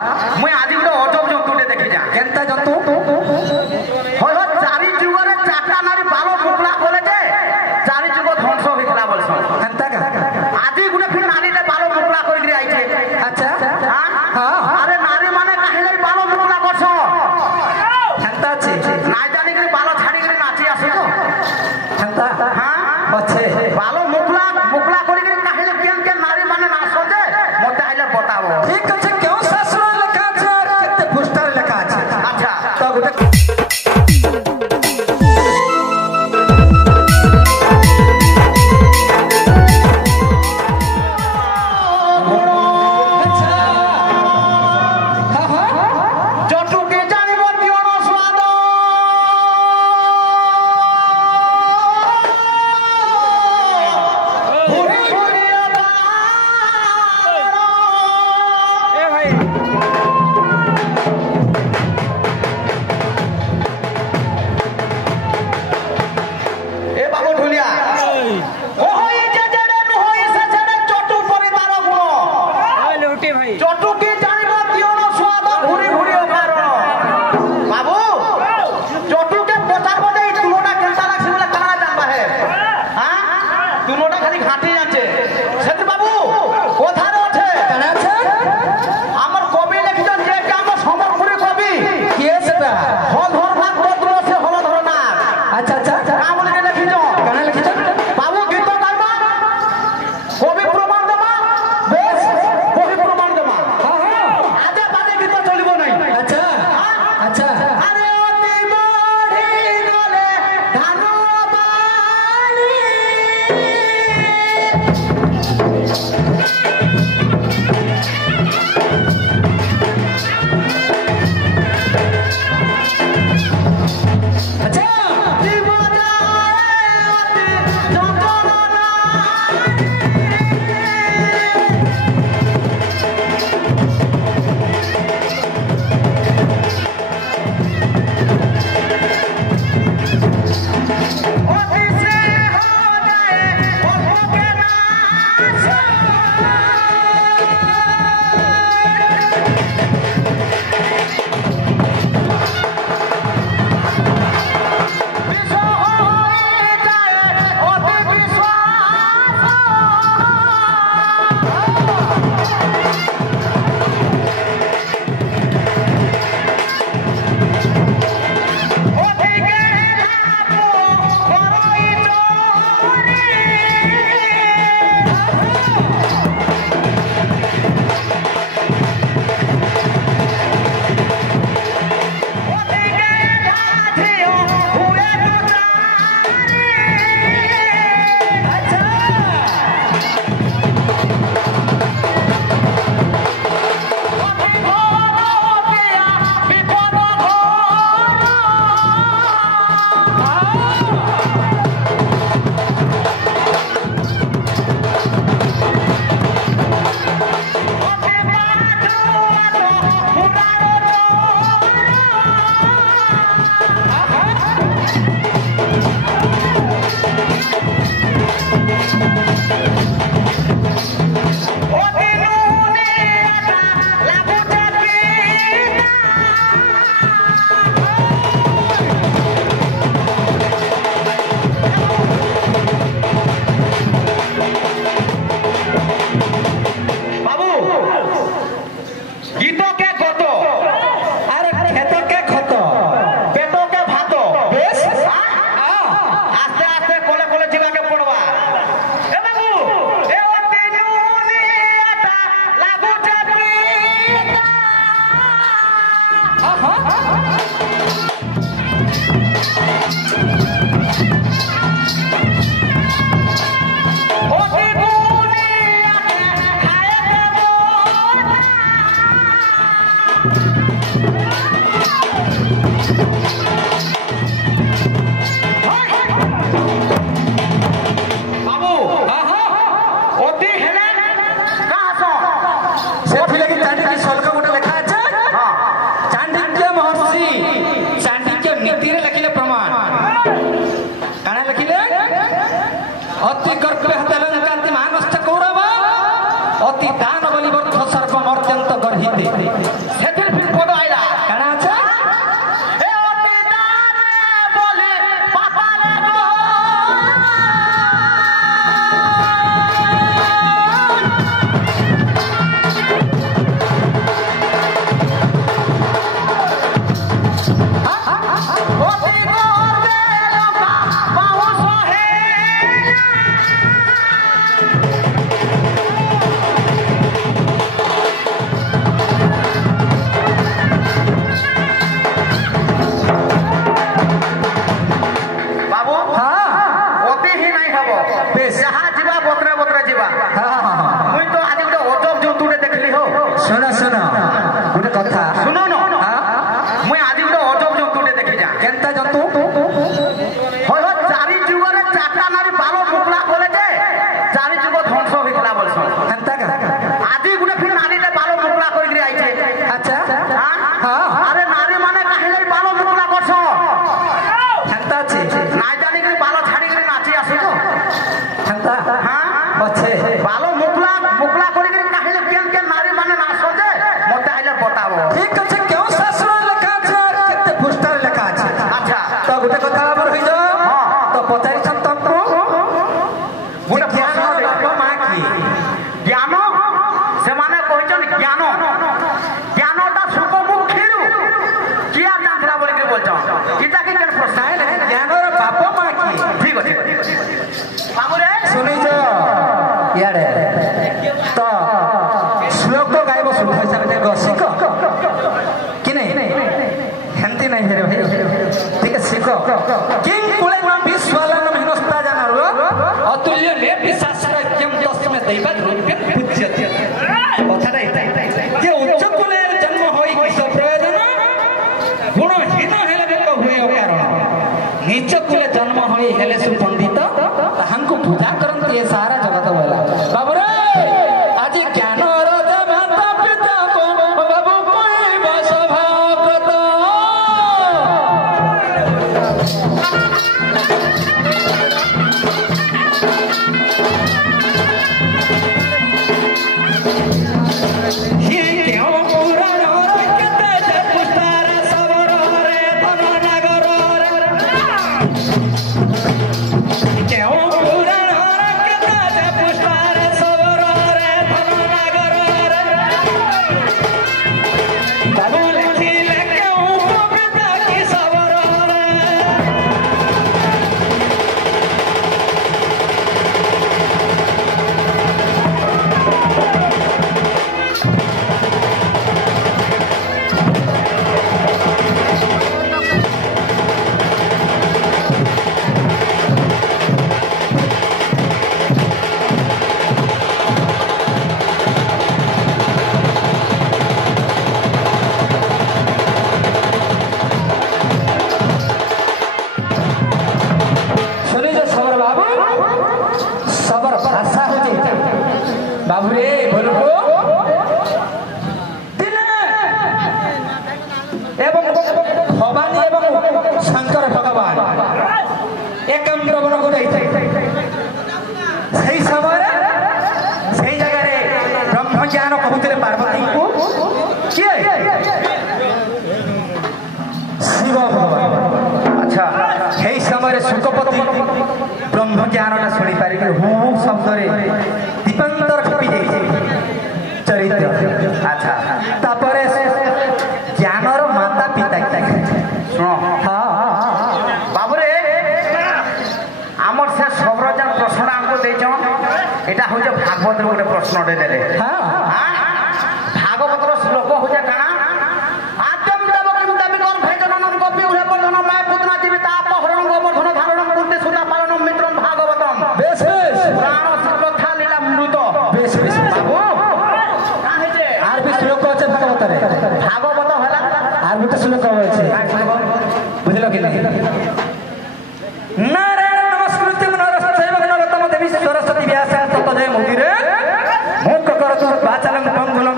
मुई आज गोटे अजब जंतुटे देखी जा केनता जंतु হয় হয় চারি যুগরে চারটা নারী বালো মুকলা করে যে চারি যুগ ধ্বংস হইতলা বলছ केनता का আজি গোটে ফির নারীতে বালো মুকলা করি করে আইছে अच्छा হ্যাঁ हां আরে নারী মানে কাহিলে বালো মুকলা করছ केनता আছে না জানি করে বালো ছাড়ি করে নাচি আসো তো केनता হ্যাঁ আছে বালো মুকলা মুকলা করি করে কাহিলে কেন কেন নারী মানে নাচ যে মতে আইলে বতাবো ঠিক আছে কেউ শাস্ত্র লেখা আছে আর কেতে পুস্তক লেখা আছে আচ্ছা তো গোটে জটুকে জানিব দিওর স্বাদ কথা শুনো না মুই আজি গোটে অজব জন্তুটে দেখি যা কেনতা জন্তু হয় হয় চারি যুগরে চারটা নারী বালো মুকলা কলে যে চারি যুগ ধ্বংস হইতলা বলছ কেনতা কা আজি গোটে ফির নারীতে বালো মুকলা করি করে আইছে আচ্ছা হ্যাঁ আরে নারী মানে কাহিলে বালো মুকলা করছ কেনতা আছে নাই জানি করে বালো ছাড়ি করে নাচি আসি তো কেনতা হ্যাঁ আছে বালো মুকলা মুকলা করি করে কাহিলে কেন কেন নারী মানে নাচ যে মতে আইলে বতাবো ঠিক আছে কেউ শাস্ত্র লেখা আছে আর কেতে পুস্টার লেখা আছে আচ্ছা তো গোটে কথা আবার হই যাও তো পচারিছন তন্ত্র গোটে জ্ঞান প্রশ্ন বাপ মা কি জ্ঞান সেমানে কইছন জ্ঞান জ্ঞানটা সুখমুখীরু কিয়া জানতরা বলি করে বলছন কিটা কি কেন প্রশ্ন নাই নাই জ্ঞানর বাপ মা কি ঠিক আছে বাবুরে শুনি যো ইয়ারে তো শ্লোক গাইব শুভ হিসাবে শিখ কি নাই হেন্তি নাই হেরে ভাই ঠিক আছে শিখ কিং কুলে নাম বিশ্বলান হিনস্তা জানার অতুল্য নে বিশাস্ত্রজ্ঞম তস্মে দৈবাৎ রূপেণ পূজ্যতে কথাটা এটাই যে উচ্চ কুলের জন্ম হই কিস প্রয়োজন গুণহীন হেলে বেক হুয়ে কারণ নিচ কুলে জন্ম হই হেলে সুপণ্ডিত তাহাଙ୍କୁ ପୂଜା କରନ୍ତି ଏ ସାରା ଜଗତ ବୋଲା ବାବୁରେ ଆଜି ଜ୍ଞାନର ମାତା ପିତା ବାବୁ କହିବ ସଭାବ୍ରତ କେଉଁ ପୁରାଣର କେତେ ଯେ ପୁସ୍ତାର ସବରରେ ଧନ ନାଗରରେ କେଉଁ ପୁରାଣର କେତେ ଯେ ପୁସ୍ତାର ସବରରେ ଧନ ନାଗରରେ ବାବୁ ଲେଖିଲେ କେଉଁ କବିତା କି ସବରରେ শুনিছ সবর বাবু সবর ভাষা হচ্ছে বাবু রে বলবো দিনে এবং ভবানী এবং শঙ্কর ভগবান একাম্র বনକୁ ଯାଇଥାଏ সেই ସମୟରେ সেই ଜାଗାରେ ବ୍ରହ୍ମଜ୍ଞାନ କହୁଥିଲେ ପାର୍ବତୀଙ୍କୁ କିଏ ଶିବ ଭଗବାନ আচ্ছা সেই সমୟରେ ସୁକପତି ବ୍ରହ୍ମଜ୍ଞାନଟା ଶୁଣିପାରିକି ହୁ ହୁ ଶବ୍ଦରେ ଦୀପାନ୍ତର କପି ଯାଇଛି ଚରିତ୍ର আচ্ছা ତାପରେ ଜ୍ଞାନର ମାତା ପିତା শুনো ହଁ বাবুরে আমার সে সবরজন প্রশ্নটা আমাকে দিয়েছ এটা হচ্ছে ভাগবত গোটে প্রশ্নটে দেলে ହଁ ভাগবতর শ্লোক হচ্ছে কানা আদ্যম দেব কিম দেবিকর ভেজননম কপি উহে বর্ধন মায় পুত্না জীবিতা অপহরণ গোবর্ধন ধারণম কুর্তি সুতা পালনম মিত্রম ভাগবতম বেশ বেশ পুরাণ কথা লীলা মৃত বেশ বেশ বাবু কা হইছে আর বি শ্লোক আছে ভাগবତରେ ভাগবত হলা আর গোটে শ্লোক আছে বুঝল কি নাই নারায়ণ নমস্কৃত্যং নরস্যৈব নরোত্তম দেবী সরস্বতী ব্যাসা ততজয় মুদিরে মুখ করতু বাচালং পঙ্গুলং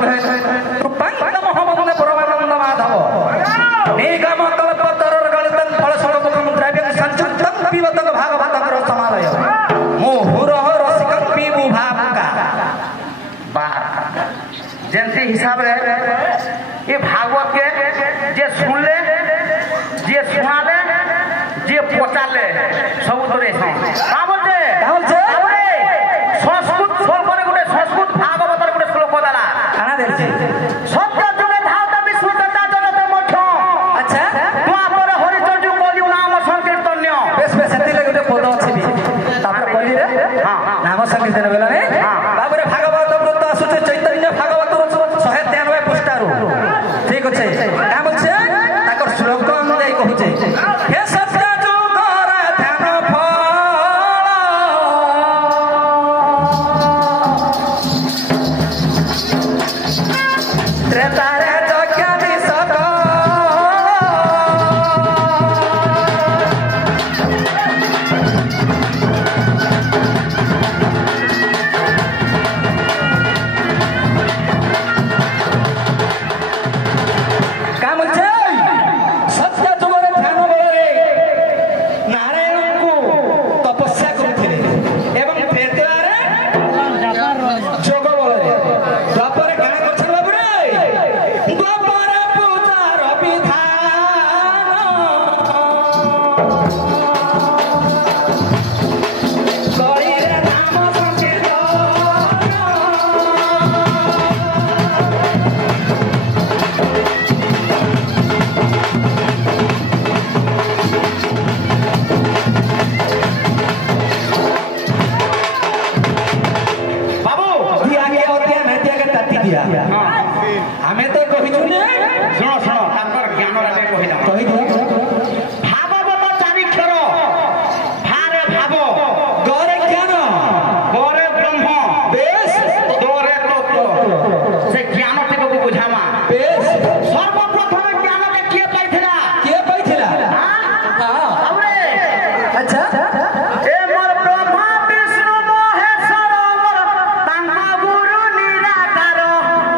রূপাং নমঃ বন্দে পরমানন্দ মাধব নিগম কল্পতরর গলিতং ফলস্বরূপং দ্রব্যং সঞ্চিতং পিবতং ভাগবতং রসমালয় মুহুরহ রসিকং পিবু ভাবুকা যেমতি হিসাবে এ ভাগবত কে যে শুনলে যে শোনালে যে পচালে সবু তোরে কা বলছে বলছে? সংস্কৃত ফল করে গোটে সংস্কৃত ভাগবতর গোটে শ্লোক দেলা কানা দেখছে সত্য যুগে ধাওত বিশ্বতা জগতে মোক্ষ আচ্ছা দ্বাপরে হরিচর্য কলিউ নাম সংকীর্তন্য বেশ বেশ সেতিলে গোটে পদ আছে বি তারপরে কলি রে হ্যাঁ। নাম সংকীর্তন বেলা রে হ্যাঁ। বাবুরে ভাগবত ব্রত আসুছে চৈতন্য ভাগবত 193 পৃষ্ঠারু ঠিক আছে কা বলছে তাকর শ্লোক অনুযায়ী কহুছে হে সত্য যুগর ধ্যান ফল ত্রেতারে যজ্ঞ ସର୍ବପ୍ରଥମେ ଜ୍ଞାନକେ କିଏ ପାଇଥିଲା? କିଏ ପାଇଥିଲା? ହଁ ତାପରେ ଆଚ୍ଛା ଏ ମୋର ବ୍ରହ୍ମା ବିଷ୍ଣୁ ମହେଶ୍ୱର ମୋର ତାଙ୍କ ଗୁରୁ ନିରାକାର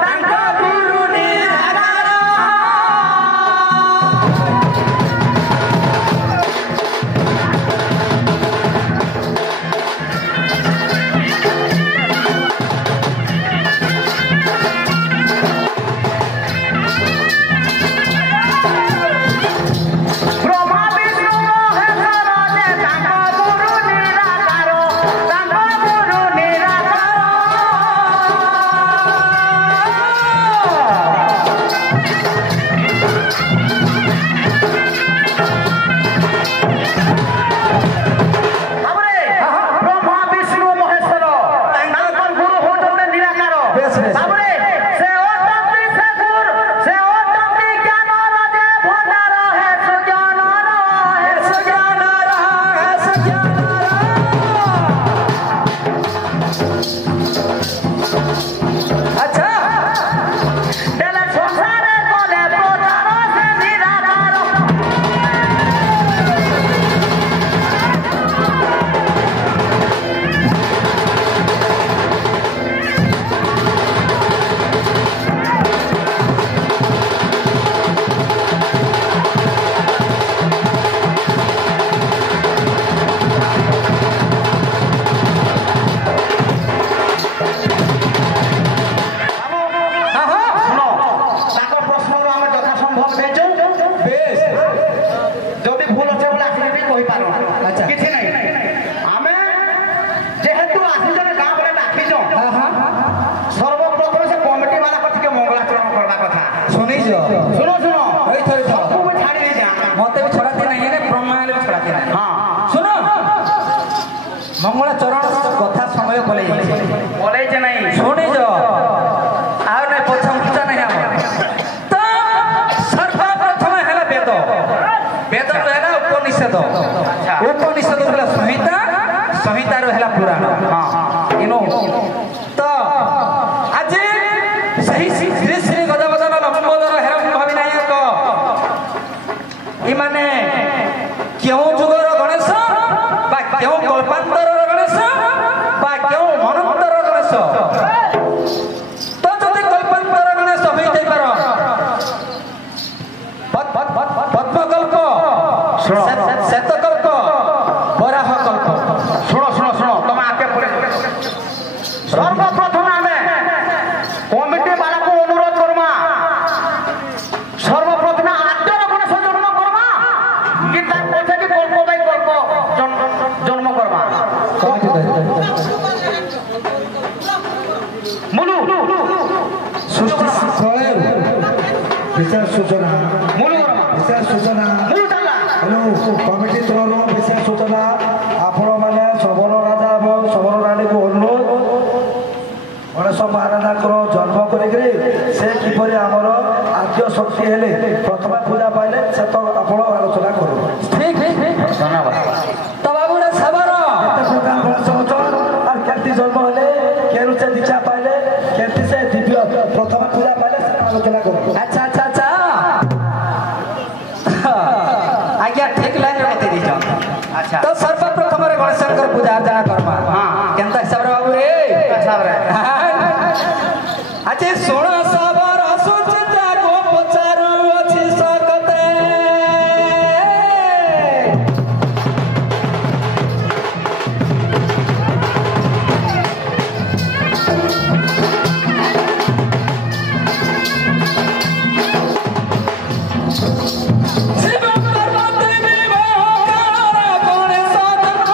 ତାଙ୍କ ଗୁରୁ ନିରାକାର ବ୍ରହ୍ମା ବିଷ୍ଣୁ ମହେଶ୍ୱର ଯେ ତାଙ୍କ ଗୁରୁ ନିରାକାର ତାଙ୍କ ଗୁରୁ ନିରାକାର ତାପରେ ବ୍ରହ୍ମା ବିଷ୍ଣୁ ମହେଶ୍ୱର ତାଙ୍କର ଗୁରୁ ହଉଛନ୍ତି ନିରାକାର ବେଶ, ବେଶ। ତାପରେ ସେ ଅଟନ୍ତି ସେ ଗୁରୁ ସେ ଅଟନ୍ତି ଜ୍ଞାନର ଯେ ଭଣ୍ଡାର ହେ ସୁଜ୍ଞାନର ହେ ସୁଜ୍ଞାନର ସୁଜ୍ଞାନର ଆଚ୍ଛା ଦେଲେ ସଂସାରେ କଲେ ପ୍ରଚାର ସେ ନିରାକାର ହଁ ହଁ ଶୁଣ ତାଙ୍କ ପ୍ରଶ୍ନରୁ ଆମେ ଯଥାସମ୍ଭବ ଦେଇଛୁ ବେଶ ଯଦି ଭୁଲ ଅଛି ବୋଲେ ଆସିଲେ ବି କହିପାର ଆଚ୍ଛା। କିଛି ନାହିଁ ଆମେ ଯେହେତୁ ଆସିଛେ ଗାଁ ବୋଲେ ଡାକିଛ ହଁ ହଁ ସର୍ବପ୍ରଥମେ ସେ କମିଟି ବାଲା ଟିକେ ମଙ୍ଗଳାଚରଣ କରିବା କଥା ଶୁଣିଛ ଶୁଣ ଶୁଣ ଏଇଥର ସବୁ ଛାଡ଼ି ଦେଇଛେ ମତେ ବି ଛଡ଼ାতে ନାହିଁ ରେ ପ୍ରମାଣ ବି ଛଡ଼ାতে ନାହିଁ ହଁ ଶୁଣ ମଙ୍ଗଳାଚରଣ କଥା ସମୟ ପଳେଇ ଯାଇଛି ବୋଲେଇଛେ ନାହିଁ ଶୁଣିଛ ଆଉ ନାଇଁ ପଛ ଉଠା ନାହିଁ ଆମର ତ ସର୍ବପ୍ରଥମେ ହେଲା ବେଦ ବେଦ ତ ହେଲା ଉପନିଷେଦ ଉପନିଷେଦ ହେଲା ସଂହିତା ସଂହିତାରୁ ହେଲା ପୁରାଣ ଇନୁ ତ ଆଜି ସେହି ଶ୍ରୀ ଶ୍ରୀ ଗଜବଦନ ଲମ୍ବୋଦର ହେରମ ଅଭିନାୟକ ଏମାନେ କେଉଁ ଯୁଗର ଗଣେଶ ବା କେଉଁ କଳ୍ପାନ୍ତରର ଗଣେଶ ବା କେଉଁ ମନନ୍ତର ଗଣେଶ ତ ଯଦି କଳ୍ପାନ୍ତର ଗଣେଶ ହୋଇଥାଇପାର ପଦ୍ମକଳ୍ପ ଶ୍ଵେତକଳ୍ପ ବରାହ କଳ୍ପ ଶୁଣ ଶୁଣ ଶୁଣ ତମେ ଆগে ପড়ে সর্বপ্রথমে আমি কমিটি বালাকে অনুরোধ করবা সর্বপ্রথমে আদ্যর গণেশ জন্ম করবা কি তার পথে কি কল্প বাই কল্প জন্ম করবা মুলু ସୃଷ୍ଟି ପ୍ରଳୟରୁ ବିଶେଷ ସୂଚନା মুলু করবা ବିଶେଷ ସୂଚନା মুলু ଚାଲା ତେଣୁ କମିଟି ତରଫରୁ ବିଶେଷ ସୂଚନା ଆପଣମାନେ ଶବର ରାଜା ଏବଂ ଶବର ରାଣୀକୁ ଅନୁରୋଧ ଗଣେଶ ମହାରାଜାଙ୍କର ଜନ୍ମ କରିକିରି ସେ କିପରି ଆମର ଆଦ୍ୟ ଶକ୍ତି ହେଲେ ପ୍ରଥମେ ପୂଜା ପାଇଲେ ସେ ତ ଆପଣ ଆଲୋଚନା କରନ୍ତୁ ঠিক ধন্যবাদ তো বাবুরা সাবর କେତେ ପ୍ରକାର ଗଣେଶ ଅଞ୍ଚଳ আর କେମିତି ଜନ୍ମ ହେଲେ କେଉଁ ସେ ଦୀକ୍ଷା ପାଇଲେ କେମିତି ସେ ଦିବ୍ୟ ପ୍ରଥମେ ପୂଜା ପାଇଲେ ସେ ଆଲୋଚନା କରନ୍ତୁ আচ্ছা আচ্ছা আচ্ছা আজ্ঞা ঠিক লাইন মতে দিছ আচ্ছা তো সর্বপ্রথম গণেশঙ্কর পূজা অর্চনা করবা হ্যাঁ। কেনতা হিসাবে বাবু রে হিসাবে। আচ্ছা শোণ সবর সুচিতা গো পচারু অছি সকতে শিব পার্বতী বিবাহ গণেশ জন্ম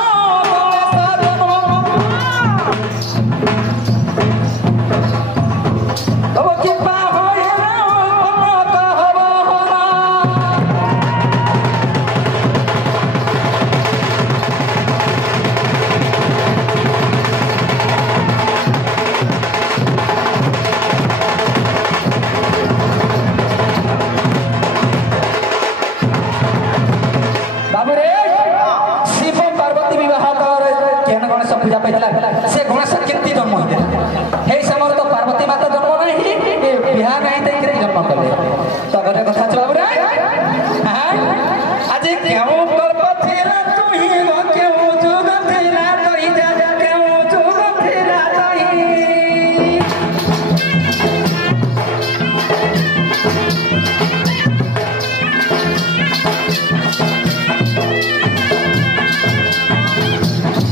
क्यों कल्प थिला तुही गो क्यों जुग थिला तोही जा क्यों जुग थिला तोही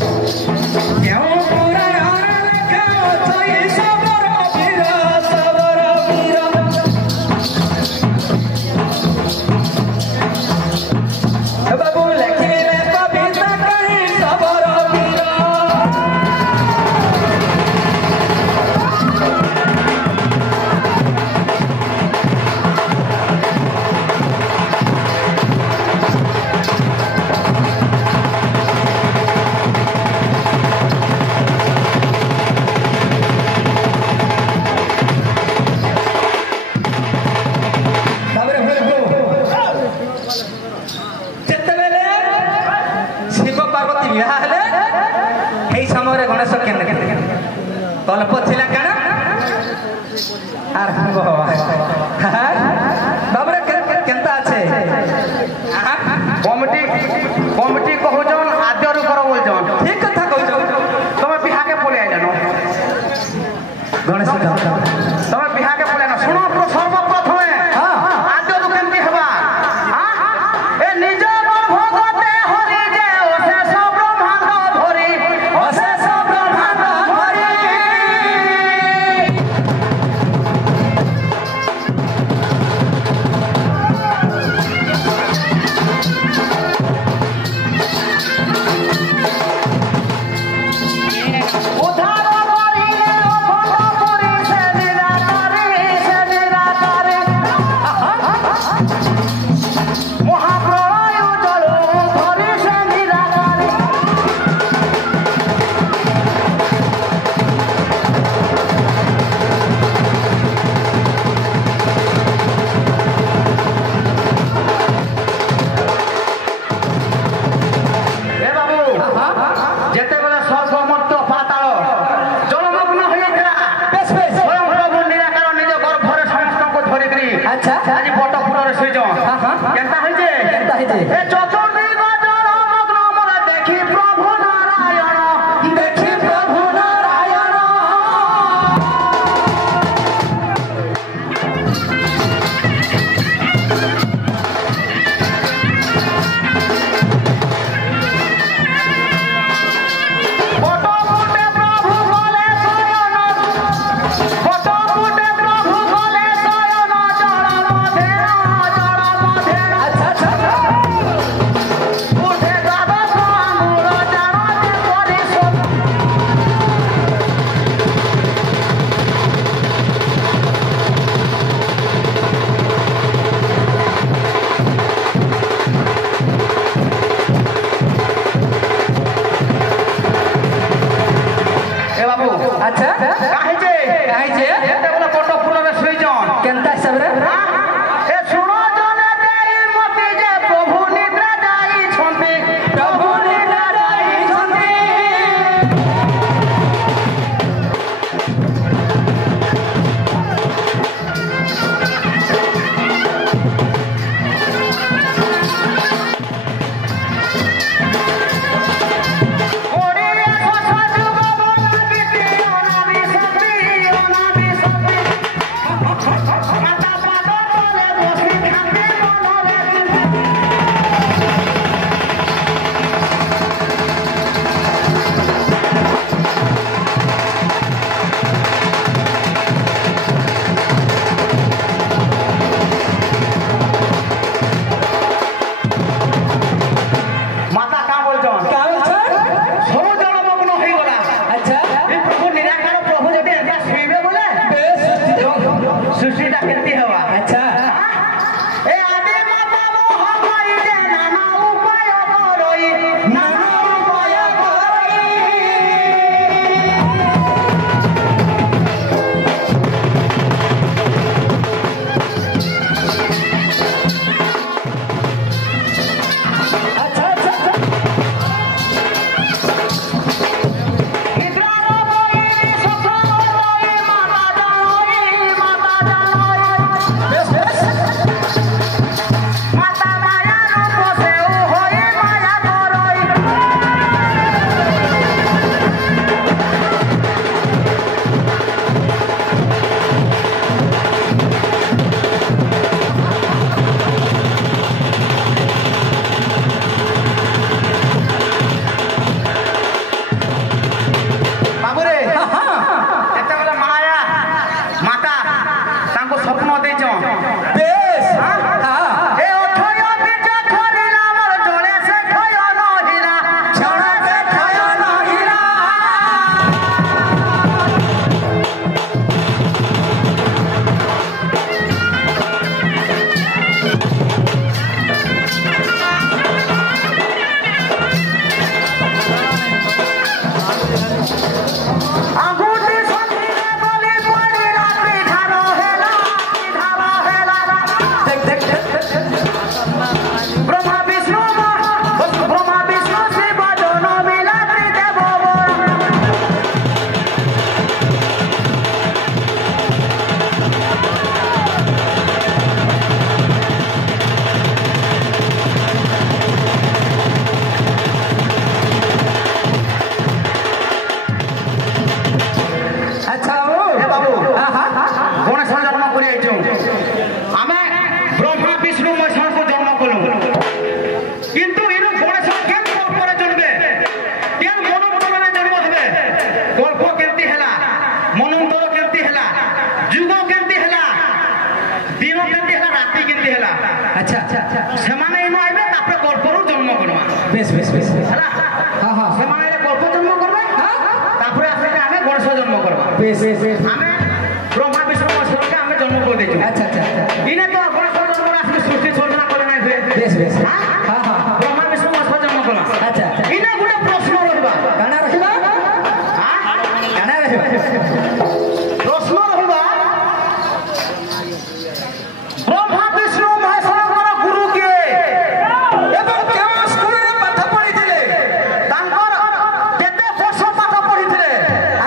क्यों पूरा यार क्यों तोही सबर बीरा बाबू लखीले कविता कहीं सबर बीरा ତାପରେ ଯେତେବେଳେ ଶିବ ପାର୍ବତୀ ବିବାହ ହେଲେ ସେଇ ସମୟରେ ଗଣେଶ କେନ୍ତେ କଳ୍ପ ଥିଲା କାଣା ଆରମ୍ଭ ବାବରେ କେନ୍ତା ଅଛେ कमिटी कमिटी कहूछन आद्यरू कर बोलछन ଠିକ କଥା କହୁଛ तमे बिहाके पले आइलन ଗଣେଶ तमे बिहाके पले न सुनो सर्वप्रथमे आद्यरू केमती हेबा ए निज भगवते हरि जे अशेष ब्रह्मांड भरी ଅଶେଷ ବ୍ରହ୍ମାଣ୍ଡ ଭରି उद्धार करिले अखंड पुरी से निराकारी महाप्रलय जल धरि से निराकारी ए बाबू ଯେତେବେଳେ ସ୍ୱର୍ଗ ମର୍ତ୍ତ୍ୟ ପାତାଳ ଜଳମଗ୍ନ ହୋଇଯାଇଥିଲା ବେଶ ବେଶ ସ୍ୱୟଂ ପ୍ରଭୁ ନିରାକାର ନିଜ ଗର୍ଭରେ ସମସ୍ତଙ୍କୁ ଧରିକିରି ଆଚ୍ଛା ଆଜି ବଟପୁରରେ ଶୋଇଛନ୍ କେନ୍ତା ହେଇଛେ କେନ୍ତା ହେଇଛେ? ଏ ଚତୁର୍ଦିଗ ଜଳମଗ୍ନ ମୋର ଦେଖି ପ୍ରଭୁ ନାରାୟଣ ଦେଖି ପ୍ରଭୁ ନାରାୟଣ ବଟପୁଟେ ପ୍ରଭୁ ଗଲେ ଶୟନ ବଟପୁଟେ ପ୍ରଭୁ ଗଲେ ଶୟନ ଜଳ ମଧ୍ୟରେ ଆଚ୍ଛା ଆଚ୍ଛା আচ্ছা ସେମାନେ ଏଇନୁ ଆଇବେ ତାପରେ ଗଳ୍ପରୁ ଜନ୍ମ କରିବା বেশ বেশ বেশ ହେଲା হ্যাঁ হ্যাঁ ସେମାନେ ଆଇଲେ ଗଳ୍ପ ଜନ୍ମ କରିବେ ତାପରେ ଆସିଲେ ଆମେ ଗଣେଶ ଜନ୍ମ କରିବା বেশ বেশ বেশ ଆମେ ବ୍ରହ୍ମା ବିଷ୍ଣୁ ମହେଶ୍ୱରকে ଆମେ ଜନ୍ମ କରିଦେଇଛୁ আচ্ছা আচ্ছা ଇନେ ତ ଗଣେଶ ଜନ୍ମରେ ଆସିକି ସୃଷ୍ଟି ସର୍ଜନା କରି ନାହିଁ ହୁଏ বেশ বেশ হ্যাঁ হ্যাঁ ବ୍ରହ୍ମା ବିଷ୍ଣୁ ମହେଶ୍ୱର ଜନ୍ମ କଲା আচ্ছা ଇନେ ଗୋଟେ ପ୍ରଶ୍ନ ରହିବା কানা রহিবা কানা রহিবা ପ୍ରଶ୍ନ ରହିବା ବ୍ରହ୍ମା ବିଷ୍ଣୁ ମହେଶ୍ୱରଙ୍କର ଗୁରୁ କିଏ এবং কেউ স্কুলে পাঠ পড়িଥିଲେ ତାଙ୍କର କେତେ ବର୍ଷ ପାଠ ପଢିଥିଲେ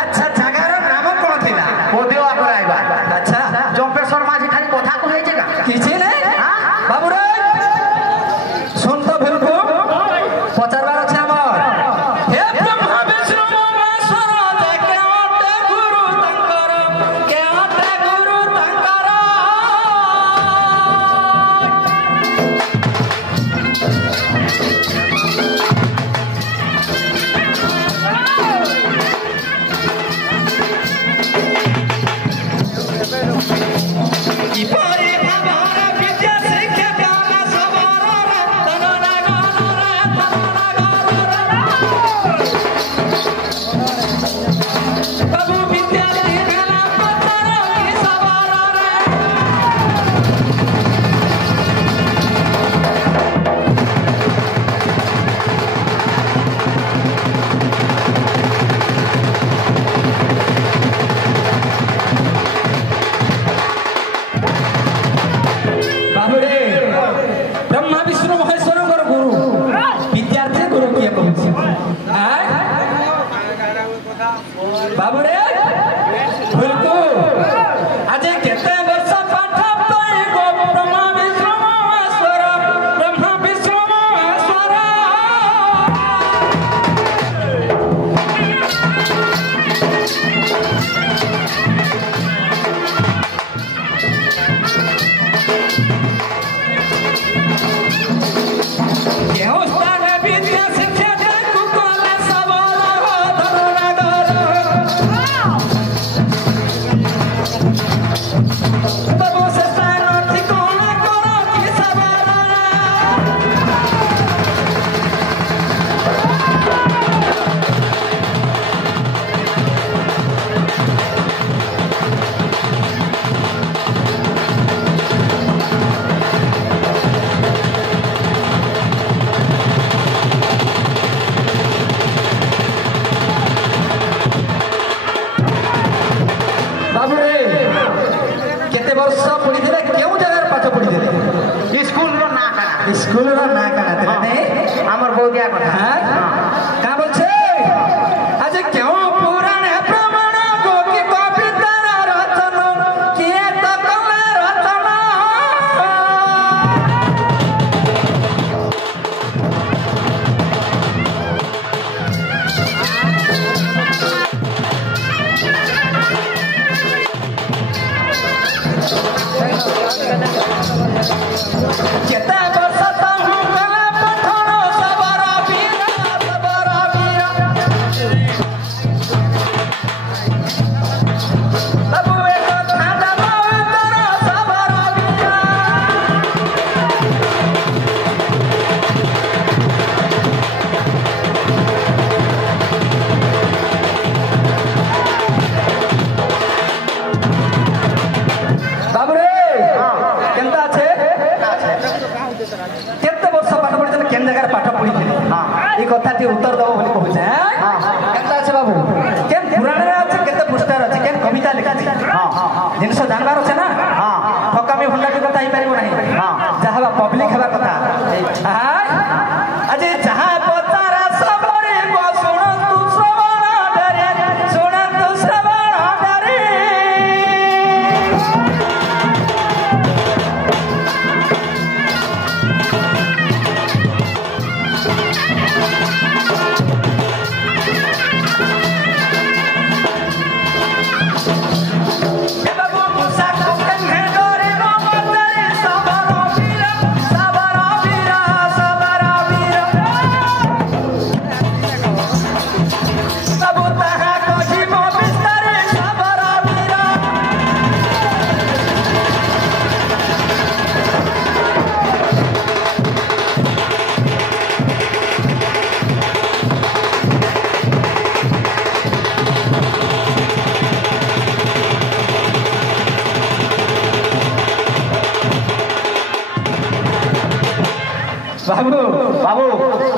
আচ্ছা জায়গার নাম কোন ଥିଲା ବୋଧିଓ ଆଗରେ ଆଇବା আচ্ছা ଜମ୍ପେଶ୍ୱର ମାଝି ଖାଲି କଥା କହିଯାଇଛି କା କିଛି নাই বাবুরে শুন তো বিলকু পচারবার আছে আমার হে ব্রহ্মা বিষ্ণু মহেশ্বর দেখে অতে গুরু তাঙ্কর কে অতে গুরু তাঙ্কর কিপরি ভাবনা বিদ্যা শিক্ষা জ্ঞান সবর রতন নাগর বাবু বিদ্যা শিক্ষা পত্র কি সবর রে বাবুরে ব্রহ্মা বিষ্ণু মহেশ্বরଙ୍କର গুরু বিদ্যার্থী গুরু কিଏ କହୁଛି বাবুরে ফুলকু আজ কেতে বর্ষ পাঠ পাইব ব্রহ্মা বিষ্ণু মহেশ্বর ব্রহ্মা বিষ্ণু মহেশ্বর কেউ স্থানে বিদ্যা শিক্ষা দেখু কলে সবল ধরুণাগর তবু সে স্থান ঠিকনা কর কি সবল বাবুরে কেতে বর্ষ পড়িছিলে কেউ জায়গার পাঠ পড়িছিলে ସ୍କୁଲର ନାଁ କାଣା স্কুলের না কানা ଥିଲା নেই ଆମର ବୋଧିଆ କଥା হ্যাঁ কা বলছে আজ কেউ পুরাণ প্রমাণ গোপী কবিতার রচন কিয়ে তো কলে রচন কেতে বর্ষ তাহু কলে পঠন সবর বীর বাবু এ কথা জানো তোর সবর বীর বাবুরে কেমতা আছে কেতে বর্ষ পাঠ পড়িছেন কেন জায়গার পাঠ পড়িছেন এই কথাটি উত্তর দেব বলি কହୁছে কেমতা আছে বাবু কেন পুরাণে আছে কেতে পুস্তক আছে কেন কবিতা লেখাছে জিনিস জানবার আছে না ঠকামি ভণ্ডামি কথা ହେଇପାରିବ ନାହିଁ ଯାହା ବା ପବ୍ଲିକ ହେବା କଥା ଆଜି ଯାହା ପଚାରା ସବରେ ଶୁଣନ୍ତୁ ଶ୍ରବଣ ଡରେ ଶୁଣନ୍ତୁ ଶ୍ରବଣ ଡରେ বাবু মুসা কোকেন হে ডরে নো মতরে সবর বীর बाबू बाबू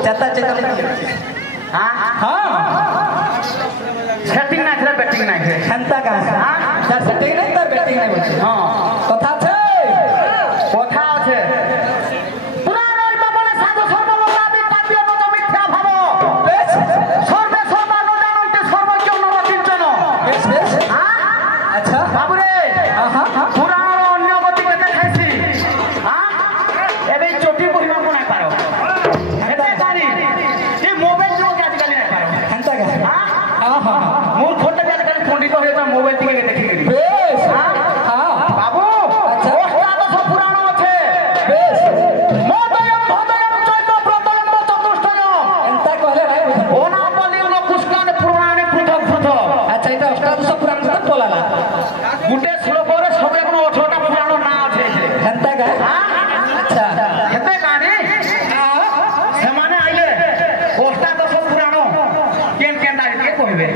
चेता चेता हाँ हाँ सेटिंग ना थे बैटिंग ना थे हेंता का हाँ तार सेटिंग नहीं तार बैटिंग नहीं बोलছে हाँ কথা আছে কথা আছে পুরাণ বাবনে সাধু সর্বলোকাবি কাব্য নজ মিথ্যা ভাব বেশ সর্বে সর্বান জানন্তে সর্বজ্ঞ নরকিঞ্চন বেশ বেশ হ্যাঁ আচ্ছা বাবুরে হ্যাঁ হ্যাঁ পুরাণ অন্য গতি কেতে খাইছি হ্যাঁ এবে চটি পরিমাণ কোনা পারো এতে জানি এই মোবাইল যুগ আজকাল না পারো হেंता का হ্যাঁ হ্যাঁ হ্যাঁ মোর ফোনটা আজকাল খন্ডিত হয়ে যায় মোবাইল থেকে দেখি গেলি বেশ হ্যাঁ হ্যাঁ বাবু আচ্ছা। অষ্টাদশ পুরাণ আছে বেশ মদয়ম ভদয়ম চৈত প্রতয়ম চতুষ্টয়ম হেंता कहले নাই বুঝো অনাপলিঙ্গ পুষ্কানে পুরাণে পৃথক পৃথক আচ্ছা এটা অষ্টাদশ পুরাণ কথা বলালা গুটে শ্লোকরে সবে এখন 18টা পুরাণ না আছে হেंता का হ্যাঁ আচ্ছা হেতে কানে সেমানে আইলে অষ্টাদশ পুরাণ কেন কেন দাঁড়িয়ে কইবে